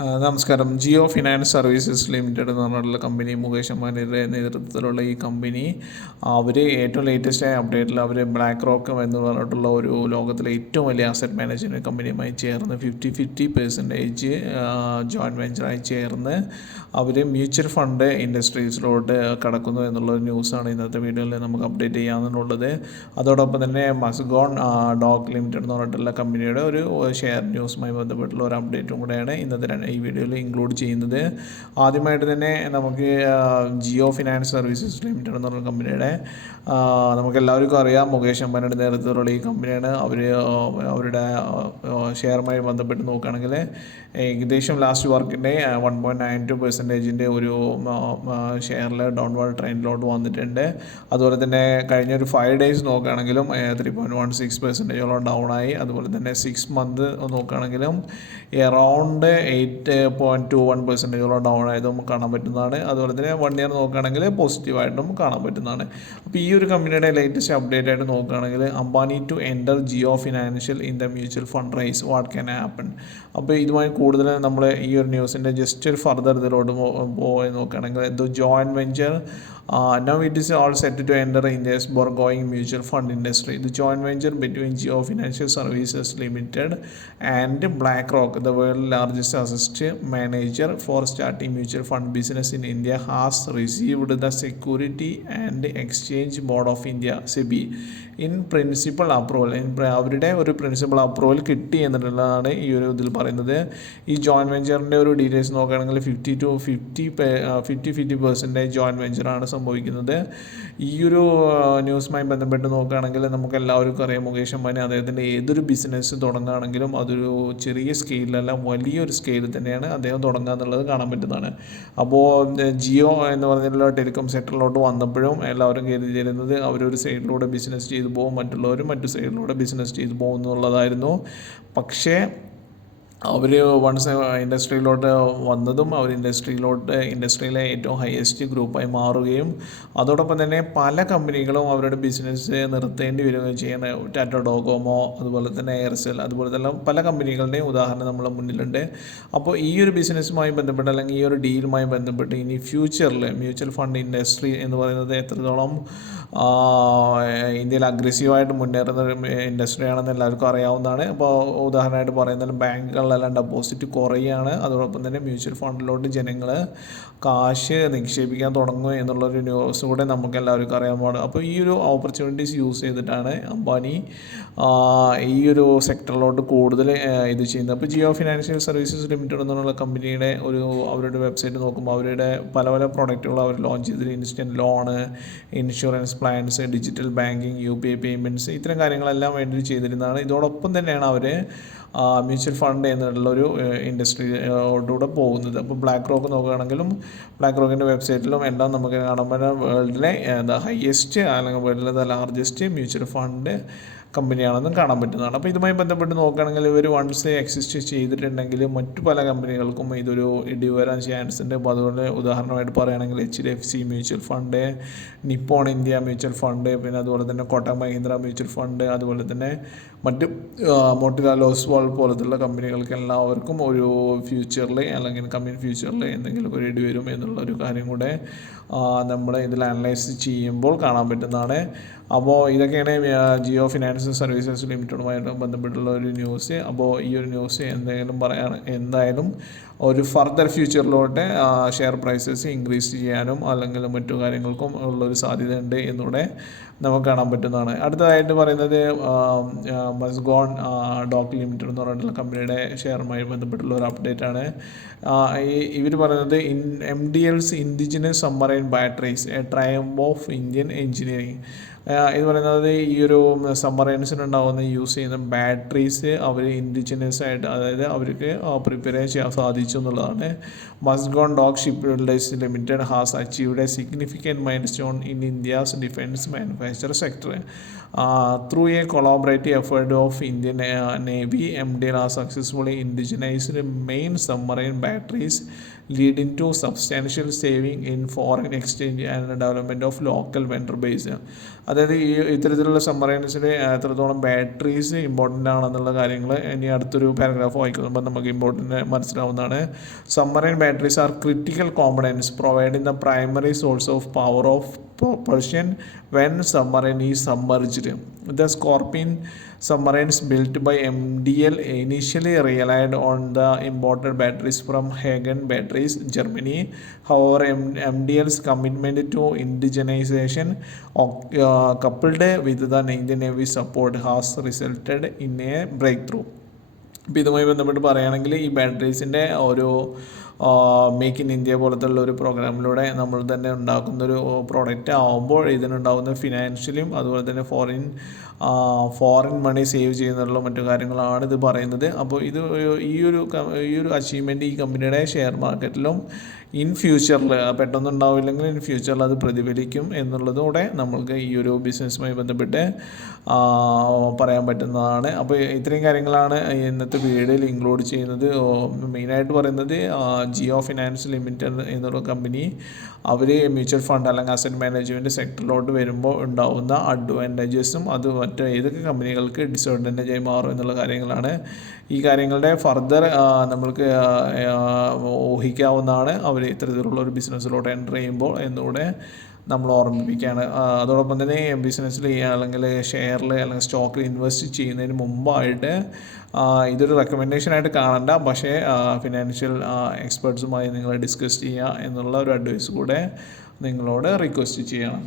നമസ്കാരം. Jio finance services limited എന്ന് പറഞ്ഞിട്ടുള്ള കമ്പനി, മുകേഷ് അംബാനിയുടെ നേതൃത്വത്തിലുള്ള ഈ കമ്പനി അവർ ഏറ്റവും ലേറ്റസ്റ്റ് ആയ അപ്ഡേറ്റിൽ അവർ ബ്ലാക്ക് റോക്ക് എന്ന് പറഞ്ഞിട്ടുള്ള ഒരു ലോകത്തിലെ ഏറ്റവും വലിയ അസറ്റ് മാനേജ്മെൻറ്റ് കമ്പനിയുമായി ചേർന്ന് 50% ജോയിൻറ്റ് വെഞ്ചറായി ചേർന്ന് അവർ മ്യൂച്വൽ ഫണ്ട് ഇൻഡസ്ട്രീസിലോട്ട് കടക്കുന്നു എന്നുള്ളൊരു ന്യൂസാണ് ഇന്നത്തെ വീഡിയോയിൽ നമുക്ക് അപ്ഡേറ്റ് ചെയ്യാമെന്നുള്ളത്. അതോടൊപ്പം തന്നെ മസ്ഗോൺ ഡോക്ക് ലിമിറ്റഡ് എന്ന് പറഞ്ഞിട്ടുള്ള കമ്പനിയുടെ ഒരു ഷെയർ ന്യൂസുമായി ബന്ധപ്പെട്ടുള്ള ഒരു അപ്ഡേറ്റും കൂടെയാണ് ഇന്നത്തെ ഈ വീഡിയോയിൽ ഇൻക്ലൂഡ് ചെയ്യുന്നത്. ആദ്യമായിട്ട് തന്നെ നമുക്ക് ജിയോ ഫിനാൻസ് സർവീസസ് ലിമിറ്റഡ് എന്ന് പറഞ്ഞ കമ്പനിയുടെ നമുക്ക് എല്ലാവർക്കും അറിയാം, മുകേഷ് അംബാനിയുടെ നേതൃത്വത്തിലുള്ള ഈ കമ്പനിയാണ്. അവരുടെ ഷെയറുമായി ബന്ധപ്പെട്ട് നോക്കുകയാണെങ്കിൽ ഏകദേശം ലാസ്റ്റ് വർക്കിൻ്റെ 1.92% ഒരു ഷെയറിൽ ഡൗൺവേർഡ് ട്രെൻഡിലോട്ട് വന്നിട്ടുണ്ട്. അതുപോലെ തന്നെ കഴിഞ്ഞൊരു 5 ഡേയ്സ് നോക്കുകയാണെങ്കിലും 3.16% ഡൗൺ ആയി. അതുപോലെ തന്നെ 6 മന്ത് നോക്കുകയാണെങ്കിലും എറൗണ്ട് 8.21% ഡൗൺ ആയതും കാണാൻ പറ്റുന്നതാണ്. അതുപോലെ തന്നെ 1 ഇയർ നോക്കുകയാണെങ്കിൽ പോസിറ്റീവായിട്ടും കാണാൻ പറ്റുന്നതാണ്. അപ്പോൾ ഈ ഒരു കമ്പനിയുടെ ലേറ്റസ്റ്റ് അപ്ഡേറ്റ് ആയിട്ട് നോക്കുകയാണെങ്കിൽ Ambani to enter Jio financial in the mutual fund rise, what can happen. അപ്പോൾ ഇതുമായി കൂടുതൽ നമ്മൾ ഈ ഒരു ന്യൂസിൻ്റെ ജസ്റ്റ് ഒരു ഫർദർ ഇതിലോട്ട് പോയി നോക്കുകയാണെങ്കിൽ the joint venture now it is all set to enter India's burgeoning mutual fund industry. The joint venture between Jio Financial Services Limited and BlackRock, the world's largest asset manager for starting mutual fund business in India, has received the Security and Exchange Board of India (SEBI) in principal approval. അവരുടെ ഒരു principal approval കിട്ടി എന്നുള്ളതാണ് ഈ ഒരു ഇതിൽ പറയുന്നത്. ഈ joint വെഞ്ചറിൻ്റെ ഒരു ഡീറ്റെയിൽസ് നോക്കുകയാണെങ്കിൽ 50% ജോയിൻറ്റ് വെഞ്ചറാണ് സംഭവിക്കുന്നത്. ഈ ഒരു ന്യൂസുമായി ബന്ധപ്പെട്ട് നോക്കുകയാണെങ്കിൽ നമുക്ക് എല്ലാവർക്കും അറിയാം, മുകേഷ് അംബാനി അദ്ദേഹത്തിൻ്റെ ഏതൊരു ബിസിനസ് തുടങ്ങുകയാണെങ്കിലും അതൊരു ചെറിയ സ്കെയിലല്ല, വലിയൊരു സ്കെയിൽ തന്നെയാണ് അദ്ദേഹം തുടങ്ങുക എന്നുള്ളത് കാണാൻ പറ്റുന്നതാണ്. അപ്പോൾ ജിയോ എന്ന് പറഞ്ഞിട്ടുള്ള ടെലികോം സെക്ടറിലോട്ട് വന്നപ്പോഴും എല്ലാവരും കരുതിയിരുന്നത് അവരൊരു സൈഡിലൂടെ ബിസിനസ് ചെയ്തു പോകും, മറ്റുള്ളവരും മറ്റു സൈഡിലൂടെ ബിസിനസ് ചെയ്തു പോകും എന്നുള്ളതായിരുന്നു. പക്ഷേ അവർ വൺസ് ഇൻഡസ്ട്രിയിലോട്ട് വന്നതും അവർ ഇൻഡസ്ട്രിയിലെ ഏറ്റവും ഹയസ്റ്റ് ഗ്രൂപ്പായി മാറുകയും അതോടൊപ്പം തന്നെ പല കമ്പനികളും അവരുടെ ബിസിനസ് നിർത്തേണ്ടി വരികയും ചെയ്യുന്ന ടാറ്റ ഡോകോമോ, അതുപോലെ തന്നെ എയർസെൽ, അതുപോലെ തന്നെ പല കമ്പനികളുടെയും ഉദാഹരണം നമ്മളെ മുന്നിലുണ്ട്. അപ്പോൾ ഈ ഒരു ബിസിനസ്സുമായി ബന്ധപ്പെട്ട് അല്ലെങ്കിൽ ഈ ഒരു ഡീലുമായി ബന്ധപ്പെട്ട് ഇനി ഫ്യൂച്ചറിൽ മ്യൂച്വൽ ഫണ്ട് ഇൻഡസ്ട്രി എന്ന് പറയുന്നത് എത്രത്തോളം ഇന്ത്യയിൽ അഗ്രസീവായിട്ട് മുന്നേറുന്ന ഒരു ഇൻഡസ്ട്രിയാണെന്ന് എല്ലാവർക്കും അറിയാവുന്നതാണ്. അപ്പോൾ ഉദാഹരണമായിട്ട് പറയുന്നത് ബാങ്കുകളിലെല്ലാം ഡെപ്പോസിറ്റ് കുറയുകയാണ്. അതോടൊപ്പം തന്നെ മ്യൂച്വൽ ഫണ്ടിലോട്ട് ജനങ്ങൾ കാശ് നിക്ഷേപിക്കാൻ തുടങ്ങും എന്നുള്ളൊരു ന്യൂസ് കൂടെ നമുക്ക് എല്ലാവർക്കും അറിയാൻ പാടും. അപ്പോൾ ഈ ഒരു ഓപ്പർച്യൂണിറ്റീസ് യൂസ് ചെയ്തിട്ടാണ് അംബാനി ഈ ഒരു സെക്ടറിലോട്ട് കൂടുതൽ ഇത് ചെയ്യുന്നത്. അപ്പോൾ ജിയോ ഫിനാൻഷ്യൽ സർവീസസ് ലിമിറ്റഡ് എന്നുള്ള കമ്പനിയുടെ അവരുടെ വെബ്സൈറ്റ് നോക്കുമ്പോൾ അവരുടെ പല പല പ്രോഡക്റ്റുകൾ അവർ ലോഞ്ച് ചെയ്തിട്ട് instant loan, insurance plans, digital banking, UPI payments, ഇത്തരം കാര്യങ്ങളെല്ലാം വേണ്ടി ചെയ്തിരുന്നതാണ്. ഇതോടൊപ്പം തന്നെയാണ് അവർ മ്യൂച്വൽ ഫണ്ട് എന്നുള്ളൊരു ഇൻഡസ്ട്രിയോടുകൂടെ പോകുന്നത്. അപ്പോൾ ബ്ലാക്ക് റോക്ക് നോക്കുകയാണെങ്കിലും ബ്ലാക്ക് റോക്കിൻ്റെ വെബ്സൈറ്റിലും എല്ലാം നമുക്ക് കാണാൻ പറ്റുന്ന വേൾഡിലെ ഹയസ്റ്റ് അല്ലെങ്കിൽ വേൾഡിലെ ലാർജസ്റ്റ് മ്യൂച്വൽ ഫണ്ട് കമ്പനിയാണെന്നും കാണാൻ പറ്റുന്നതാണ്. അപ്പോൾ ഇതുമായി ബന്ധപ്പെട്ട് നോക്കുകയാണെങ്കിൽ ഇവർ വൺസ് എക്സിസ്റ്റ് ചെയ്തിട്ടുണ്ടെങ്കിൽ മറ്റു പല കമ്പനികൾക്കും ഇതൊരു ഇടി വരാൻ ചാൻസ് ഉണ്ട്. അപ്പോൾ അതുപോലെ ഉദാഹരണമായിട്ട് പറയുകയാണെങ്കിൽ HDFC mutual fund, Nippon India mutual fund, പിന്നെ അതുപോലെ തന്നെ കോട്ടക് മഹീന്ദ്ര മ്യൂച്വൽ ഫണ്ട്, അതുപോലെ തന്നെ മറ്റ് മോട്ടിലാൽ ഓസ്വാൾ പോലത്തുള്ള കമ്പനികൾക്ക് എല്ലാവർക്കും ഒരു ഫ്യൂച്ചറിൽ അല്ലെങ്കിൽ കമ്മിങ് ഫ്യൂച്ചറിൽ എന്തെങ്കിലും ഒരു ഇടി വരും എന്നുള്ളൊരു കാര്യം കൂടെ നമ്മൾ ഇതിൽ അനലൈസ് ചെയ്യുമ്പോൾ കാണാൻ പറ്റുന്നതാണ്. അപ്പോൾ ഇതൊക്കെയാണ് ജിയോ ഫിനാൻസ് സർവീസസ് ലിമിറ്റഡുമായിട്ട് ബന്ധപ്പെട്ടുള്ള ഒരു ന്യൂസ്. അപ്പോൾ ഈ ഒരു ന്യൂസ് എന്തായാലും ഒരു ഫർദർ ഫ്യൂച്ചറിലോട്ട് ഷെയർ പ്രൈസസ് ഇൻക്രീസ് ചെയ്യാനും അല്ലെങ്കിൽ മറ്റു കാര്യങ്ങൾക്കും ഉള്ളൊരു സാധ്യതയുണ്ട് എന്നൂടെ നമുക്ക് കാണാൻ പറ്റുന്നതാണ്. അടുത്തതായിട്ട് പറയുന്നത് മസ്ഗോൺ ഡോക്ക് ലിമിറ്റഡ് എന്ന് പറഞ്ഞിട്ടുള്ള കമ്പനിയുടെ ഷെയറുമായി ബന്ധപ്പെട്ടുള്ള ഒരു അപ്ഡേറ്റ് ആണ്. ഇവർ പറയുന്നത് MDL's indigenous submarine batteries a triumph of Indian engineering. ഇത് പറയുന്നത് ഈ ഒരു സബ്മറൈൻസിനുണ്ടാവുന്ന യൂസ് ചെയ്യുന്ന ബാറ്ററീസ് അവർ ഇൻഡിജിനസ് ആയിട്ട്, അതായത് അവർക്ക് പ്രിപ്പയർ ചെയ്യാൻ സാധിച്ചു എന്നുള്ളതാണ്. Mazagon dock ship builders limited has achieved a significant milestone in India's defence manufacture sector through a collaborative effort of Indian navy. MDL has successfully indigenized main submarine batteries, leading to substantial saving in foreign exchange and development of local vendor base. അതായത് ഈ ഇത്തരത്തിലുള്ള സബ്മറൈൻസിൽ എത്രത്തോളം batteries important ആണെന്നുള്ള കാര്യങ്ങൾ ഇനി അടുത്തൊരു paragraph വായിക്കുമ്പോൾ നമുക്ക് ഇമ്പോർട്ടൻ്റ് മനസ്സിലാവുന്നതാണ്. Submarine batteries are critical components providing the primary source of power of propulsion when submarine is submerged. The Scorpion submarines built by MDL initially relied on the imported batteries from Hagen Batteries, Germany. However, MDL's commitment to indigenization, coupled with the Indian Navy support, has resulted in a breakthrough. ഇപ്പോൾ ഇതുമായി ബന്ധപ്പെട്ട് പറയുകയാണെങ്കിൽ ഈ ബാറ്ററീസിൻ്റെ ഒരു make in India പോലത്തുള്ള ഒരു പ്രോഗ്രാമിലൂടെ നമ്മൾ തന്നെ ഉണ്ടാക്കുന്നൊരു പ്രോഡക്റ്റ് ആകുമ്പോൾ ഇതിനുണ്ടാകുന്ന ഫിനാൻഷ്യലും അതുപോലെ തന്നെ ഫോറിൻ മണി സേവ് ചെയ്യുന്നുള്ള മറ്റു കാര്യങ്ങളാണ് ഇത് പറയുന്നത്. അപ്പോൾ ഇത് ഈ ഒരു അച്ചീവ്മെൻറ്റ് ഈ കമ്പനിയുടെ ഷെയർ മാർക്കറ്റിലും ഇൻ ഫ്യൂച്ചറിൽ പെട്ടെന്നുണ്ടാവില്ലെങ്കിൽ ഇൻ ഫ്യൂച്ചറിൽ അത് പ്രതിഫലിക്കും എന്നുള്ളതോടെ നമ്മൾക്ക് ഈ ഒരു ബിസിനസ്സുമായി ബന്ധപ്പെട്ട് പറയാൻ പറ്റുന്നതാണ്. അപ്പോൾ ഇത്രയും കാര്യങ്ങളാണ് ഇന്നത്തെ വീഡിയോയിൽ ഇൻക്ലൂഡ് ചെയ്യുന്നത്. മെയിനായിട്ട് പറയുന്നത് ജിയോ ഫിനാൻസ് ലിമിറ്റഡ് എന്നുള്ള കമ്പനി അവർ മ്യൂച്വൽ ഫണ്ട് അല്ലെങ്കിൽ അസറ്റ് മാനേജ്മെൻറ്റ് സെക്ടറിലോട്ട് വരുമ്പോൾ ഉണ്ടാകുന്ന അഡ്വാൻറ്റേജസും അത് മറ്റ് ഏതൊക്കെ കമ്പനികൾക്ക് ഡിസഡ്വാൻറ്റേജായി മാറും എന്നുള്ള കാര്യങ്ങളാണ്. ഈ കാര്യങ്ങളുടെ ഫർദർ നമ്മൾക്ക് ഊഹിക്കാവുന്നതാണ് അവർ ഇത്തരത്തിലുള്ള ഒരു ബിസിനസ്സിലോട്ട് എൻ്റർ ചെയ്യുമ്പോൾ എന്നുകൂടെ നമ്മൾ ഓർമ്മിപ്പിക്കുകയാണ്. അതോടൊപ്പം തന്നെ ബിസിനസ്സിൽ അല്ലെങ്കിൽ ഷെയറിൽ അല്ലെങ്കിൽ സ്റ്റോക്കിൽ ഇൻവെസ്റ്റ് ചെയ്യുന്നതിന് മുമ്പായിട്ട് ഇതൊരു റെക്കമെൻഡേഷനായിട്ട് കാണണ്ട, പക്ഷേ ഫിനാൻഷ്യൽ എക്സ്പേർട്സുമായി നിങ്ങൾ ഡിസ്കസ് ചെയ്യുക എന്നുള്ള ഒരു അഡ്വൈസ് കൂടെ നിങ്ങളോട് റിക്വസ്റ്റ് ചെയ്യണം.